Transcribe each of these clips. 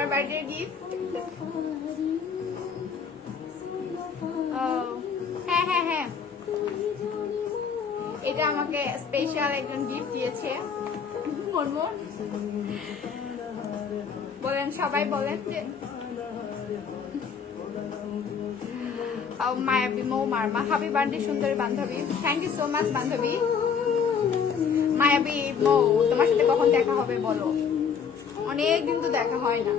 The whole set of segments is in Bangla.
আমার বার্থডে গিফট হ্যাঁ হ্যাঁ হ্যাঁ। এটা আমাকে স্পেশাল একজন গিফট দিয়েছে। মনমন বলেন, সবাই বলেন যে মায়াবী মৌ মারমা হাবি বার্থডে সুন্দরী বান্ধবী। থ্যাংক ইউ সো মাচ বান্ধবী। মায়াবী মৌ, তোমার সাথে কখন দেখা হবে বলো। অনেক দিন তো দেখা হয় না!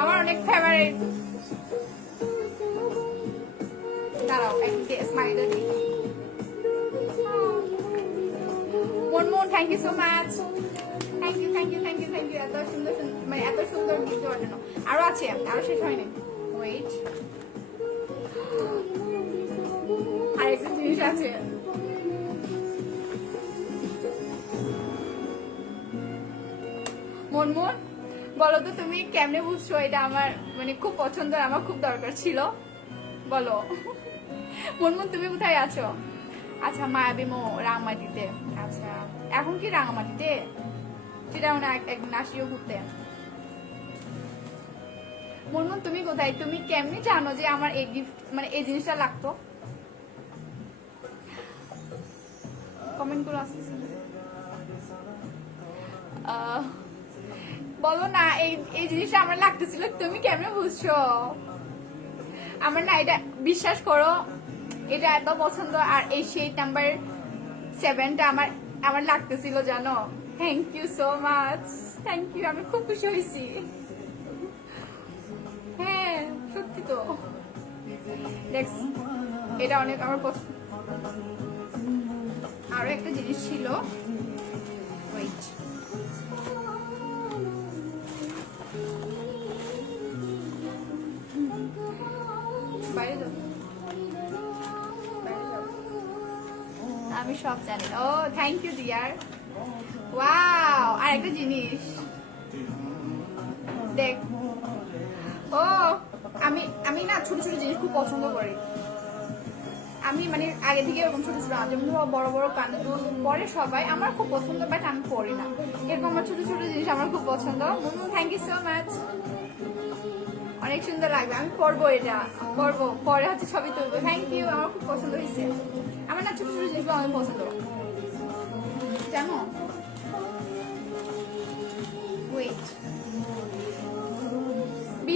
আমার অনেক ফেভারিট দাঁড়াও একদিকে স্মাইলটা দিই মন মন thank you so much thank you thank you thank you thank you এত সুন্দর মানে এত সুন্দর জন্য আরও আছে, আরও শেষ হয়নি। ওয়েট আরেকটা জিনিস আছে। মনমন বলো তো তুমি কেমনে বুঝছ এটা আমার মানে খুব পছন্দ, আমার খুব দরকার ছিল। বলো। মনমন তুমি কোথায় আছো? আচ্ছা মায়াবী মো, রাঙামাটিতে। আচ্ছা এখন কি রাঙামাটিতে? সেটা মানে এক- একদিন আসিও ঘুরতে। মনমন তুমি কোথায়? তুমি কেমনে জানো যে আমার এই গিফট মানে এই জিনিসটা লাগতো? কমেন্ট করে আসতেছে। বলো না, এই এই জিনিসটা আমার লাগতেছিল, তুমি কেমনে বুঝছ? আমার না এটা, বিশ্বাস করো, এটা এত পছন্দ, আর এই সেই নাম্বার সেভেনটা আমার আমার লাগতেছিল, জানো? Thank you so much thank you আমি খুব খুশি হয়েছি। দেখ এটা অনেক, আমার পছন্দ একটা জিনিস ছিল। আমি সব জানি। ও থ্যাংক ইউ ডিয়ার ওয়াও আর একটা জিনিস। দেখ আমি আমি না ছোট ছোট জিনিস খুব পছন্দ করি। আমি মানে আগে থেকে এরকম ছোট ছোট যেমন বড় বড় দুল পরে সবাই, আমার খুব পছন্দ বাট আমি পরি না। এরকম আমার ছোট ছোট জিনিস আমার খুব পছন্দ। থ্যাংক ইউ সো মাচ অনেক সুন্দর লাগবে, আমি পরবো এটা, পরবো, পরে হচ্ছে ছবি তুলবো। থ্যাংক ইউ আমার খুব পছন্দ হয়েছে। আমার না ছোট ছোট জিনিসগুলো অনেক পছন্দ।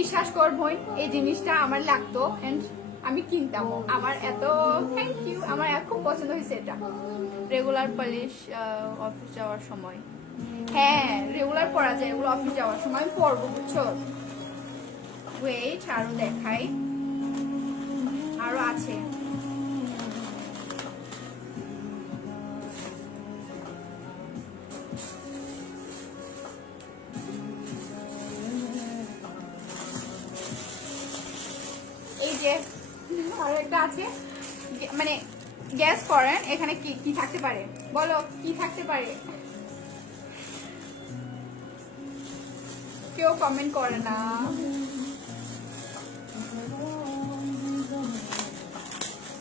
বিশ্বাস করব এই জিনিসটা আমার লাগতো অ্যান্ড আমি কিনতাম। আমার এত থ্যাংক ইউ আমার খুব পছন্দ হয়েছে এটা। রেগুলার পলিশ অফিস যাওয়ার সময়। হ্যাঁ রেগুলার পরা যায়, এগুলো অফিস যাওয়ার সময়। পরবো, বুঝছ? ওয়েট আরও দেখাই। আরও আছে। বলো কি থাকতে পারে? কেউ কমেন্ট করে না।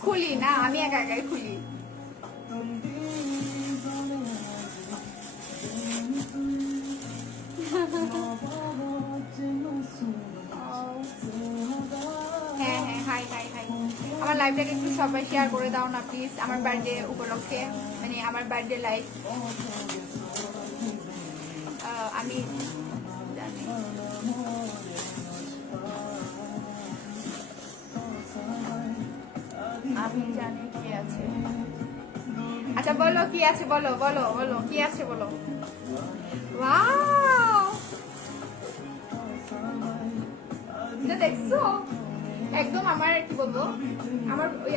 খুলি না আমি একা একাই খুলি। লাইভটাকে একটু সবাই শেয়ার করে দাও না প্লিজ আমার বার্থডে উপলক্ষে মানে আমার বার্থডে লাইভ আমি আছে। আচ্ছা বলো কি আছে, বলো বলো বলো, কি আছে বলো? দেখছ? একদম আমার, কি বলব, আমার ওই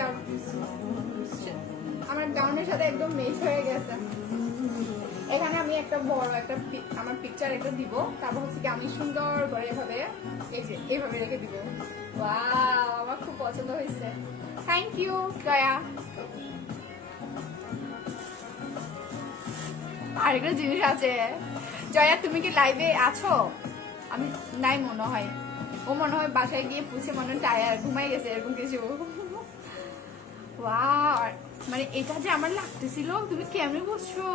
আমার গাউনের সাথে একদম মেশ হয়ে গেছে। এখানে আমি একটা বড় একটা আমার পিকচার একটা দিব। তারপর হচ্ছে কি আমি সুন্দর করে এভাবে, এই এইভাবে রেখে দিব। ওয়াও আমার খুব পছন্দ হয়েছে। থ্যাংক ইউ দয়া আরেকটা জিনিস আছে। জয়া, তুমি কি লাইভে আছো? আমি নাই মনে হয়। ও মনে হয় বাসায় গিয়ে পুষে মনে হয় টায়ার ঘুমাই গেছে এরকম কিছু। Wow, মানে এটা যে আমার লাগতেছিল তুমি কেমনে বসছো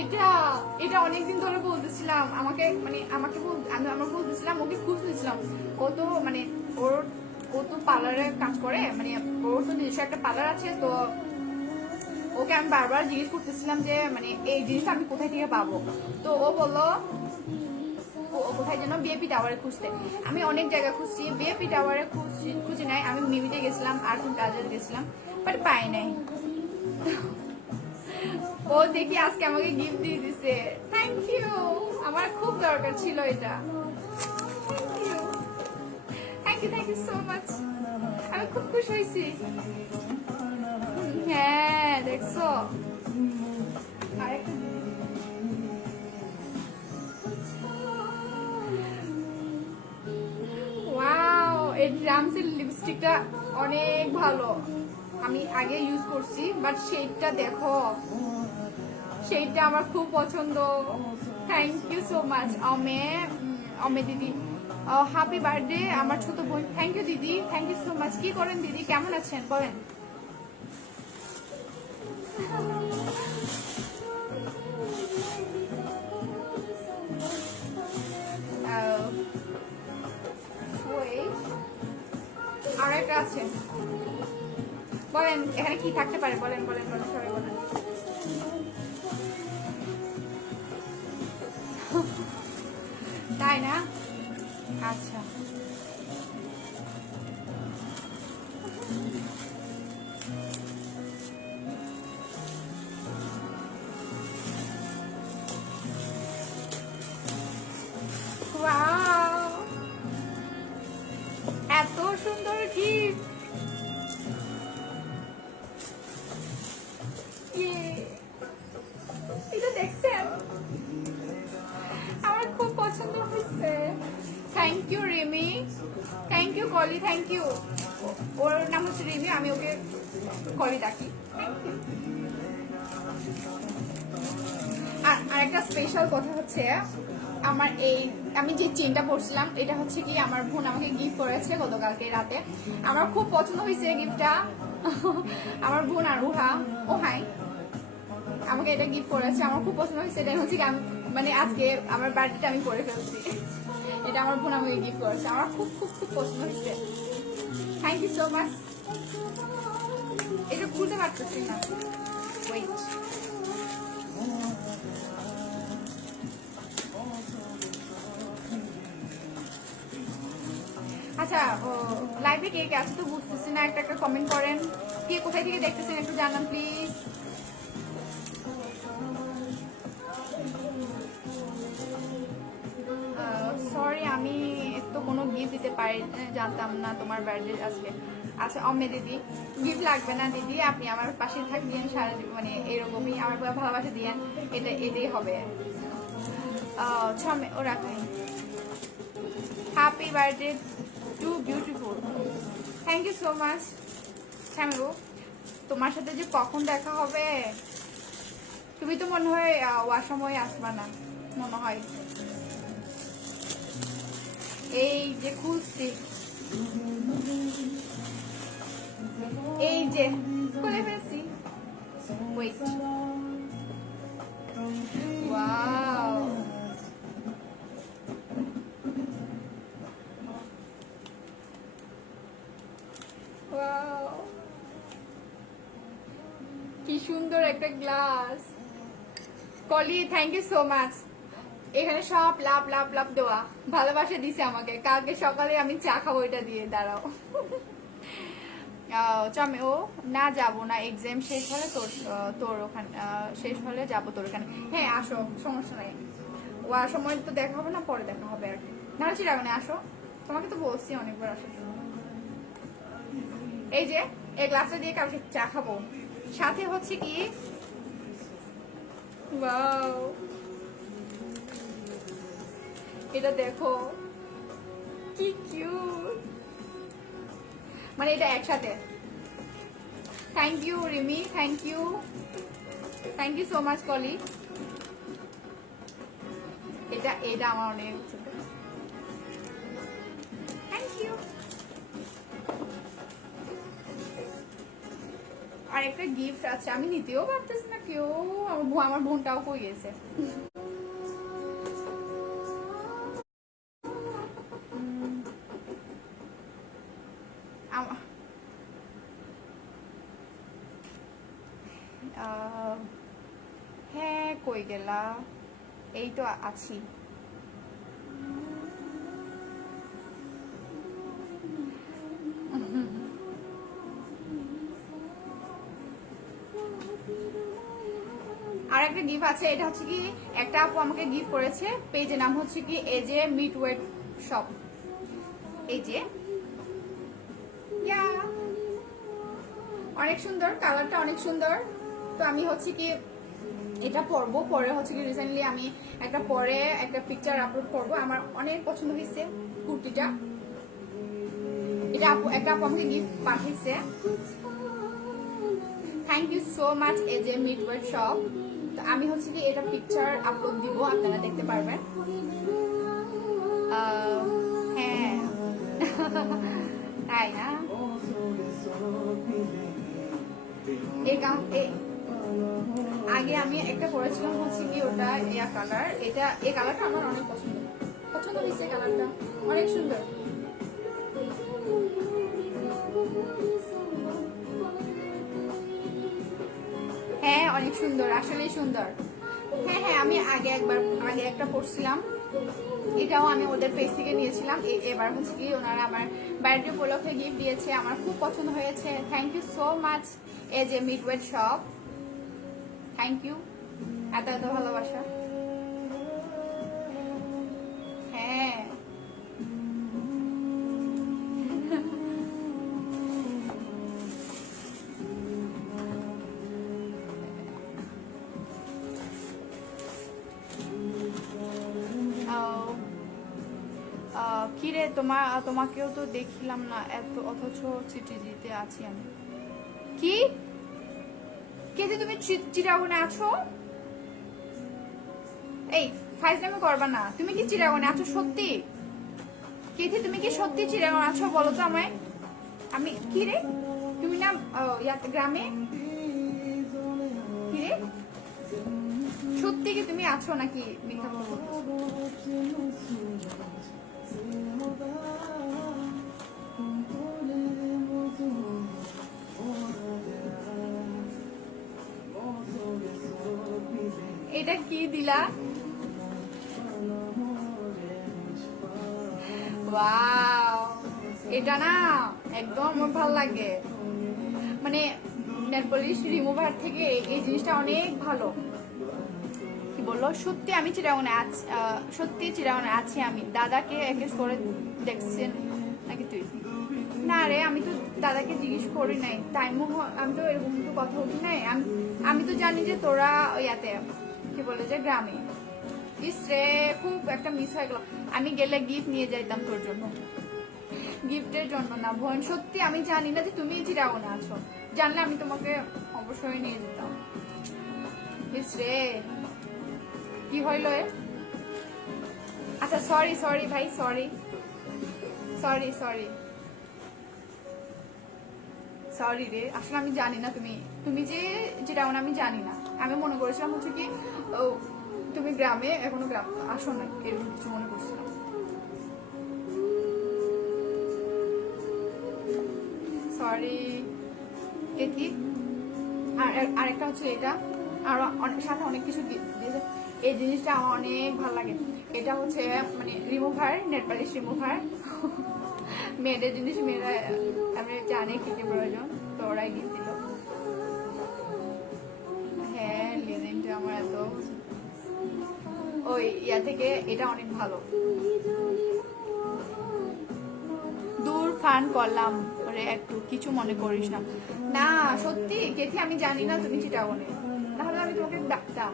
এটা এটা অনেকদিন ধরে বলতেছিলাম আমাকে মানে আমাকে আমি আমার বলতেছিলাম ওকে খুঁজতেছিলাম। ও তো মানে ওর ও তো পার্লারে কাজ করে মানে ওর তো নিজস্ব একটা পার্লার আছে তো ওকে আমি বারবার জিজ্ঞেস করতেছিলাম যে মানে এই জিনিসটা আমি কোথায় থেকে পাবো? তো ও বলল কোথায় যেন বিএপি টাওয়ারে খুঁজতে। আমি অনেক জায়গায় খুঁজছি বিএপি টাওয়ারে খুঁজছি, খুঁজে নাই। আমি মিমিতে গেছিলাম, আর কোন কাজে গেছিলাম বাট পাই নাই। ও দেখি আজকে আমাকে গিফট দিয়ে দিছে। থ্যাংক ইউ আমার খুব দরকার ছিল এটা। Thank you thank you so much আমি খুব খুশি হয়েছি। হ্যাঁ দেখছ? এই ড্রামসের লিপস্টিকটা অনেক ভালো। আমি আগে ইউজ করছি বাট শেডটা দেখো। শেডটা আমার খুব পছন্দ। থ্যাংক ইউ সো মাচ অমে। অমে দিদি। হ্যাপি বার্থডে আমার ছোট বোন। থ্যাংক ইউ দিদি। থ্যাংক ইউ সো মাচ কি করেন, দিদি? কেমন আছেন? বলেন। থাকতে পারে বলেন বলেন বলেন সবাই বলেন। তাই না? আরেকটা স্পেশাল কথা হচ্ছে, আমার এই, আমি যে চেনটা পরছিলাম, এটা হচ্ছে কি আমার বোন আমাকে গিফট করেছে গতকালকে রাতে। আমার খুব পছন্দ হয়েছে গিফটটা আমার বোন আর রুহা ও হাই আমাকে এটা গিফট করেছে, আমার খুব পছন্দ হয়েছে। এটা হচ্ছে আমি মানে আজকে আমার বার্থডেটা আমি করে ফেলছি। এটা আমার বোন আমাকে গিফট করেছে, আমার খুব খুব খুব পছন্দ হয়েছে। থ্যাংক ইউ সো মাচ এটা খুলতে পারতেছি না। ওয়েট আচ্ছা লাইভে কে কে আছে তো বুঝতেছি না একটা একটা কমেন্ট করেন। কে কোথায় থেকে দেখতেছেন একটু জানান প্লিজ সরি আমি তো কোনো গিফট দিতে পারি জানতাম না তোমার বার্থডে আজকে। আচ্ছা অম্মে দিদি গিফট লাগবে না দিদি আপনি আমার পাশে থাকবেন সারা মানে এরকমই আমার ভালোবাসা দিয়েন এটা এটাই হবে। আহ, ছমে ও রাখাই happy birthday to beautiful thank you so much শ্যামেরু তোমার সাথে যে কখন দেখা হবে, তুমি তো মনে হয় ওয়ার সময় আসবা না, মনে হয়। এই যে খুলছি। এই যে, খুলে ফেলছি। একটা গ্লাস কলি থ্যাংক ইউ সো মাচ এখানে সব লাভ লাভ লাভ দেওয়া। ভালোবাসা দিছে আমাকে। কালকে সকালে আমি চা খাব এটা দিয়ে, দাঁড়াও। চমে, ও না যাব না এক্সাম শেষ হলে তোর তোর ওখানে শেষ হলে যাব তোর ওখানে। হ্যাঁ আসো, সমস্যা নাই। ও আর সময় তো দেখা হবে না, পরে দেখা হবে আর কি। না চিরাগনে আসো। তোমাকে তো বলছি অনেকবার আসার জন্য এই যে, এই গ্লাসটা দিয়ে কালকে চা খাব। সাথে হচ্ছে কি Wow. এটা দেখো। কি কিউট মানে এটা একসাথে। Thank you Rimi thank you thank you so much কলি এটা এটা আমার অনেক থ্যাংক ইউ আর একটা গিফট আছে, আমি নিতেও পারতেছি না, কেউ আমার আমার বোনটাও কই গেছে। হ্যাঁ কই গেলা? এই তো আছি। গিফট আছে, এটা হচ্ছে কি, একটা আপু আমাকে গিফট করেছে পেজের নাম হচ্ছে কি এই যে মিট ওয়েট শপ এই যে. অনেক সুন্দর, কালারটা অনেক সুন্দর। তো আমি হচ্ছে কি, এটা পরবো, পরে হচ্ছে কি রিসেন্টলি আমি একটা পরে একটা পিকচার আপলোড করব। আমার অনেক পছন্দ হয়েছে কুর্তিটা। এটা আপু, একটা আপু আমাকে গিফট পাঠিয়েছে। থ্যাংক ইউ সো মাচ এ যে মিড ওয়েট শপ আমি হচ্ছে কি এটা পিকচার আপলোড দিব, আপনারা দেখতে পারবেন। হ্যাঁ। তাই না? এই কাম আগে আমি একটা করেছিলাম হচ্ছে কি ওটা এয়া কালার এটা এই কালারটা আমার অনেক পছন্দ। পছন্দ হয়েছে কালারটা অনেক সুন্দর। অনেক সুন্দর, আসলেই সুন্দর। হ্যাঁ হ্যাঁ আমি আগে একবার, আগে একটা পড়ছিলাম এটাও আমি ওদের পেজ থেকে নিয়েছিলাম। এবার হচ্ছে কি ওনারা আমার বার্থডে উপলক্ষে গিফট দিয়েছে। আমার খুব পছন্দ হয়েছে। Thank you so much as a midweight shop thank you এত এত ভালোবাসা। তোমাকেও তো দেখিলাম না এত, অথচ চিঠি দিতে আছি আমি। কি? কে যে তুমি চি- চিটাগনে আছো? এই, ফাইজলামি করবা না। তুমি কি চিটাগনে আছো সত্যি? কেথি, তুমি কি সত্যি চিটাগন আছো বলো তো আমায়। আমি, কি রে? তুমি না ইয়াতে, গ্রামে? কি রে? সত্যি কি তুমি আছো নাকি মিথ্যা বলব এটা কি দিলা? ওয়াও এটা না একদম আমার ভালো লাগে। মানে নেল পলিশ রিমুভার থেকে এই জিনিসটা অনেক ভালো। কি বলল? সত্যি আমি চিরাগনে আছি সত্যি চিরাগনে আছি আমি। দাদাকে একেস করে দেখছেন নাকি তুই? না রে, আমি তো দাদাকে জিজ্ঞেস করি নাই। টাইমও আমি তো এরকম তো কথা উঠি নাই। আমি তো জানি যে তোরা ইয়াতে কি বলে যে গ্রামে। ইস রে, খুব একটা মিস হয়ে গেল আমি গেলে গিফট নিয়ে যাইতাম তোর জন্য। গিফটের জন্য না, বোন। সত্যি আমি জানি না যে তুমি চিরাগনে আছো। জানলে আমি তোমাকে অবশ্যই নিয়ে যেতাম। ইস রে, কি হইল এ? আচ্ছা সরি সরি ভাই সরি সরি সরি সরি রে, আসলে আমি জানি না তুমি তুমি যে যেটা আমি জানি না। আমি মনে করেছিলাম হচ্ছে কি তুমি গ্রামে এখনও গ্রাম আসো না এরকম কিছু মনে করছিলাম সরি কে কি? আর আরেকটা হচ্ছে এটা, আর অনেক সাথে অনেক কিছু দিয়েছে। এই জিনিসটা আমার অনেক ভালো লাগে। এটা হচ্ছে মানে রিমুভার নেট পালিশ রিমুভার মেয়েদের জিনিস মেয়েরা আমি জানে কি কি প্রয়োজন তো ওরাই গিফট ইয়া থেকে এটা অনেক ভালো। দূর ফান করলাম ওরে একটু কিছু মনে করিস না। না সত্যি? কেথি আমি জানি না তুমি চিটাগনে। তাহলে আমি তোমাকে ডাকতাম।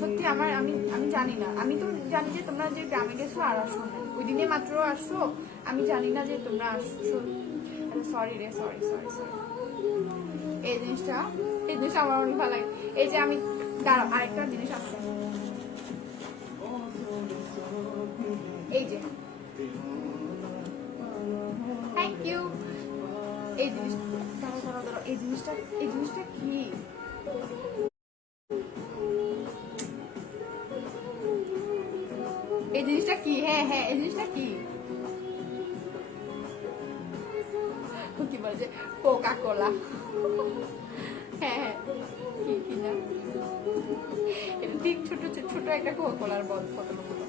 সত্যি আমার আমি আমি জানি না। আমি তো জানি যে তোমরা যে গ্রামে গেছো আর আসো না। ওই দিনে মাত্র আসছো আমি জানি না যে তোমরা আসছো। সরি রে সরি সরি সরি এই জিনিসটা এই জিনিসটা আমার অনেক ভালো লাগে। এই যে আমি দাঁড়াও, আরেকটা জিনিস আছে। এই যে। থ্যাংক ইউ এই জিনিসটা দাঁড়াও এই জিনিসটা এই জিনিসটা কি? এই জিনিসটা কি? হ্যাঁ হ্যাঁ এই জিনিসটা কি? কি বলছে কোকা কোলা ঠিক ছোট ছোট- একটা কোকা কোলার বল কতগুলো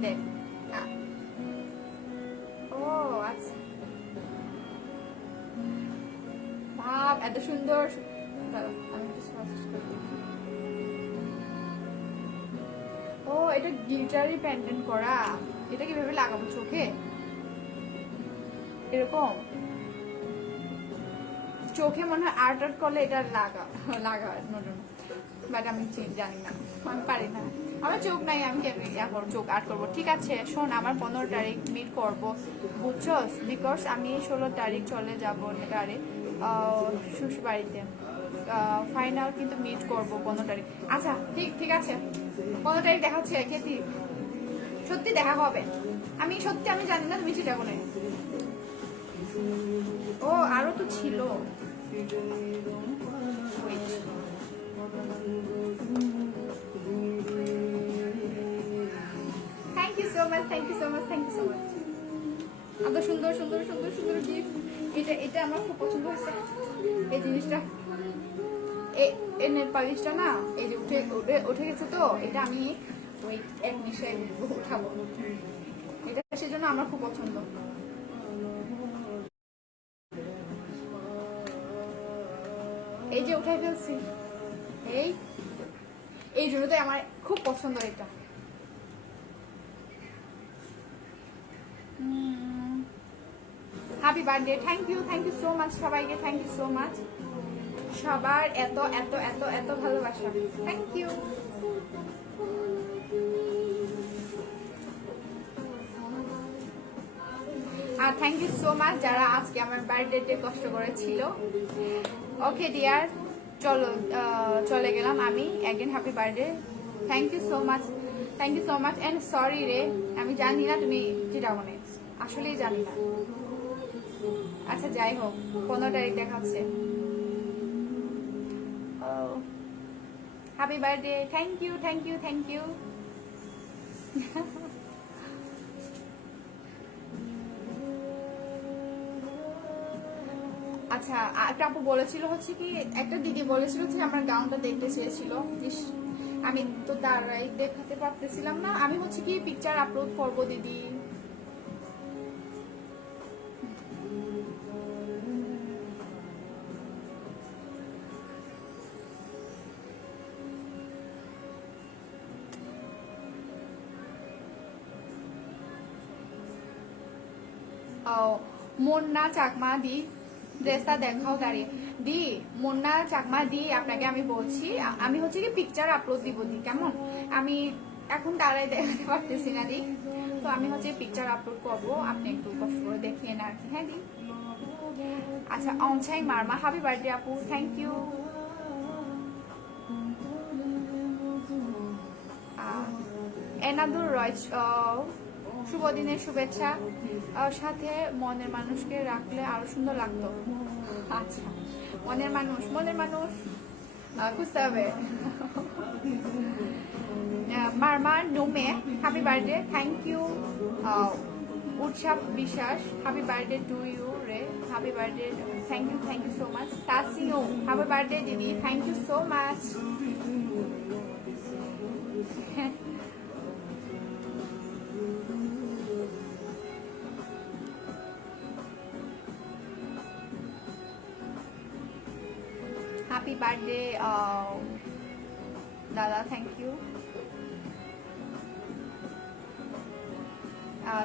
দেখ আচ্ছা। ভাব, এত সুন্দর। ও, এটা গিটারি প্যান্টেন করা। এটা কীভাবে লাগাবো চোখে? এরকম? চোখে মনে হয় আর্ট আর্ট করলে এটা লাগা লাগানোর জন্য বাট আমি ঠিক জানি না, আমি পারি না। আমার চোখ নাই, আমি কেমনি ইয়া করব, চোখ আর্ট করব? ঠিক আছে, শোন, আমার পনেরো তারিখ মিট করব। বুঝছস? বিকজ আমি ষোলো তারিখ চলে যাব গাড়ি শ্বশুর বাড়িতে। ফাইনাল কিন্তু মিট করব পনেরো তারিখ। আচ্ছা ঠিক ঠিক আছে। পনেরো তারিখ দেখা হচ্ছে সত্যি দেখা হবে। আমি সত্যি, আমি জানি না তুমি চিটাবো না ও, আরও তো ছিল। Thank you so much thank you so much thank you so much এত সুন্দর সুন্দর সুন্দর সুন্দর গিফট এটা এটা আমার খুব পছন্দ হয়েছে। এই জিনিসটা। এই নেল পালিশটা না, এই যে উঠে উঠে উঠে গেছে তো, এটা আমি ওই এক মিশে উঠাবো। এটা সেজন্য আমার খুব পছন্দ। উঠাই ফেলছি? এই? এই জন্যতে আমার খুব পছন্দ এটা। Happy birthday thank you thank you so much সবাইকে থ্যাংক ইউ সো মাচ সবার এত এত এত এত ভালোবাসা। থ্যাংক ইউ আর থ্যাংক ইউ সো মাচ যারা আজকে আমার বার্থডেতে কষ্ট করেছিল। ওকে ডিয়ার চলো চলে গেলাম আমি। একদিন happy birthday thank you so much thank you so much and sorry রে, আমি জানি না তুমি যেটা মনে আসলেই জানি না। আচ্ছা যাই হোক, পনেরো তারিখ দেখাচ্ছে। Happy birthday thank you thank you thank you আচ্ছা একটা আপু বলেছিল হচ্ছে কি একটা দিদি বলেছিল যে আমার গাউনটা দেখতে চেয়েছিল। আমি তো দাঁড়াই দেখাতে পারতেছিলাম না। আমি হচ্ছে কি পিকচার আপলোড করব দিদি। ও, মুন্না চাকমা দি। ড্রেসটা দেখাও দাঁড়িয়ে দি, মুন্না, চাকমা, দি, আপনাকে আমি বলছি আমি হচ্ছে কি পিকচার আপলোড দিব দি, কেমন? আমি এখন দাঁড়াই দেখাতে পারতেছি না দি। তো আমি হচ্ছে পিকচার আপলোড করব, আপনি একটু কষ্ট করে দেখিয়ে না আর কি। হ্যাঁ দি? আচ্ছা অনছাই মারমা হাবি বার্থডে আপু থ্যাংক ইউ এনাদুর রয় শুভ দিনের শুভেচ্ছা। সাথে মনের মানুষকে রাখলে আরও সুন্দর লাগতো। আচ্ছা। মনের মানুষ মনের মানুষ। খুঁজতে হবে। Marma নোমে happy birthday thank you Utsab Biswas happy birthday to you রে। Happy birthday thank you thank you so much তাসিও happy birthday দিদি। Thank you so much happy birthday দাদা thank you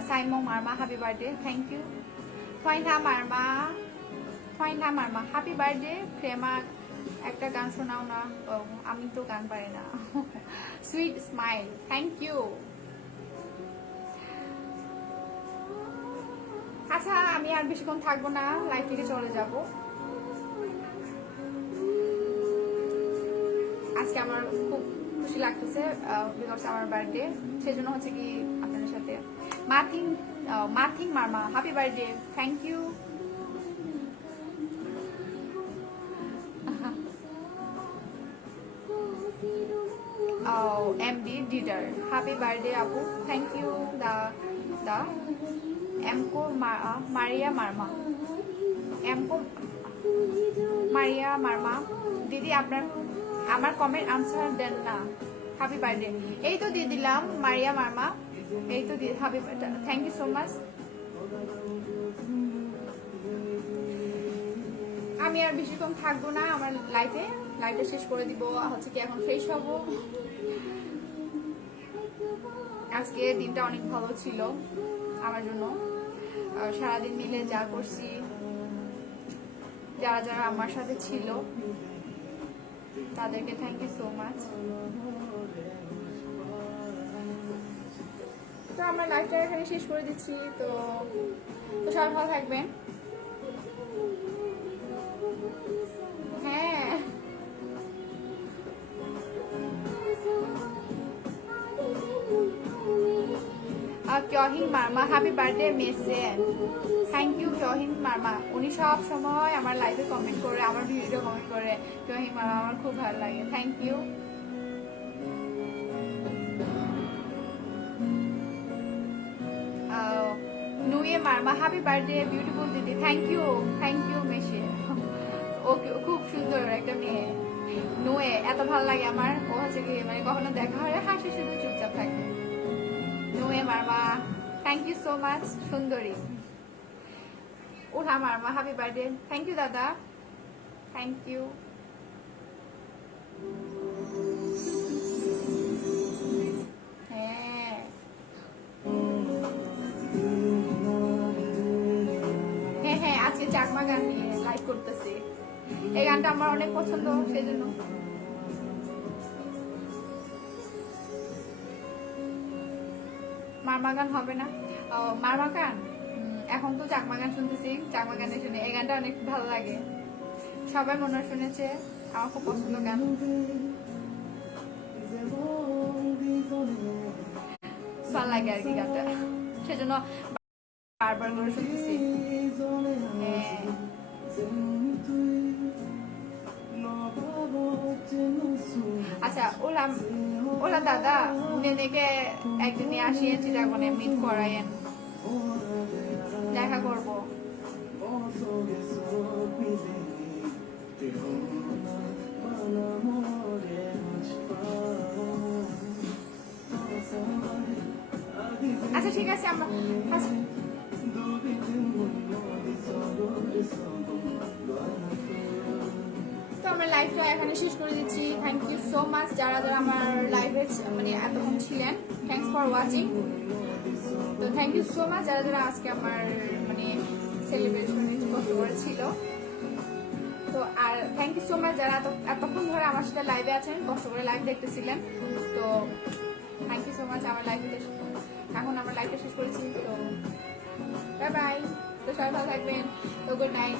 Saimo Marma happy birthday thank you Faina Marma Faina Marma happy birthday Prema একটা গান শোনাও না আমি তো গান পারি না। সুইট স্মাইল থ্যাংক ইউ আচ্ছা আমি আর বেশিক্ষণ থাকব না লাইফ থেকে চলে যাব। আজকে আমার খুব খুশি লাগতেছে বিকজ আমার বার্থডে সেজন্য হচ্ছে কি আপনাদের সাথে। Mathing Mathing Marma happy birthday thank you MD ডিডার happy birthday আপু থ্যাংক ইউ দা দা এমকো মারিয়া মার্মা এমকো মারিয়া মার্মা দিদি আপনার আমার কমেন্ট আনসার দেন না। হ্যাপি বার্থডে এই তো দিয়ে দিলাম, মারিয়া মার্মা এই তো দিয়ে happy thank you so much আমি আর বেশিক্ষণ থাকব না, আমার লাইফে লাইফটা শেষ করে দিব, হচ্ছে কি এখন ফ্রেশ হব। আজকে দিনটা অনেক ভালো ছিল আমার জন্য। সারাদিন মিলে যা করছি, যারা যারা আমার সাথে ছিল। তাদেরকে থ্যাংক ইউ সো মাচ তো আমরা লাইফটা এখানে শেষ করে দিচ্ছি। তো তো সবাই ভালো থাকবেন। মার্মা হ্যাপি বার্থডে মেসেন থ্যাংক ইউ কিয়হিন মার্মা উনি সব সময় আমার লাইভে কমেন্ট করে, আমার ভিডিও কমেন্ট করে। কিয়হিন মার্মা আমার খুব ভালো লাগে। Thank you Nuye Marma happy birthday beautiful দিদি। থ্যাংক ইউ থ্যাংক ইউ মেশে ওকে, খুব সুন্দর একটা মেয়ে। নুয়ে, এত ভালো লাগে আমার। ও হচ্ছে কি মানে কখনো দেখা হয় হাসি শুধু চুপচাপ থাকে। Nuye Marma thank you so much সুন্দরী উঠা Marma happy birthday thank you দাদা থ্যাংক ইউ হ্যাঁ হ্যাঁ আজকে চাকমা গান নিয়ে লাইভ করতেছি। এই গানটা আমার অনেক পছন্দ, সেই জন্য। মারমা গান হবে না। ও, মারমা গান এখন তো চাকমা গান শুনতেছি। চাকমা গানে শুনে এই গানটা অনেক ভালো লাগে। সবাই মনে শুনেছে। আমার খুব পছন্দ গান। ভালো লাগে আর কি গানটা। করে হ্যাঁ। আচ্ছা ওলা ওলা দাদা নেনেকে একদিন নিয়ে আসিয়েন চিটাগনে মিট করাইয়েন। দেখা করব। আচ্ছা ঠিক আছে, আমরা এখানে শেষ করে দিচ্ছি। থ্যাংক ইউ সো মাচ যারা যারা আমার লাইভে মানে এতক্ষণ ছিলেন। থ্যাংকস ফর ওয়াচিং তো থ্যাংক ইউ সো মাচ যারা যারা আজকে আমার মানে সেলিব্রেশনে কষ্ট করেছিল তো আর থ্যাংক ইউ সো মাচ যারা এত এতক্ষণ ধরে আমার সাথে লাইভে আছেন, কষ্ট করে লাইভ দেখতেছিলেন। তো থ্যাংক ইউ সো মাচ আমার লাইভটা এখন আমার লাইভটা শেষ করেছি। তো বাই বাই তো সবাই ভালো থাকবেন। তো গুড নাইট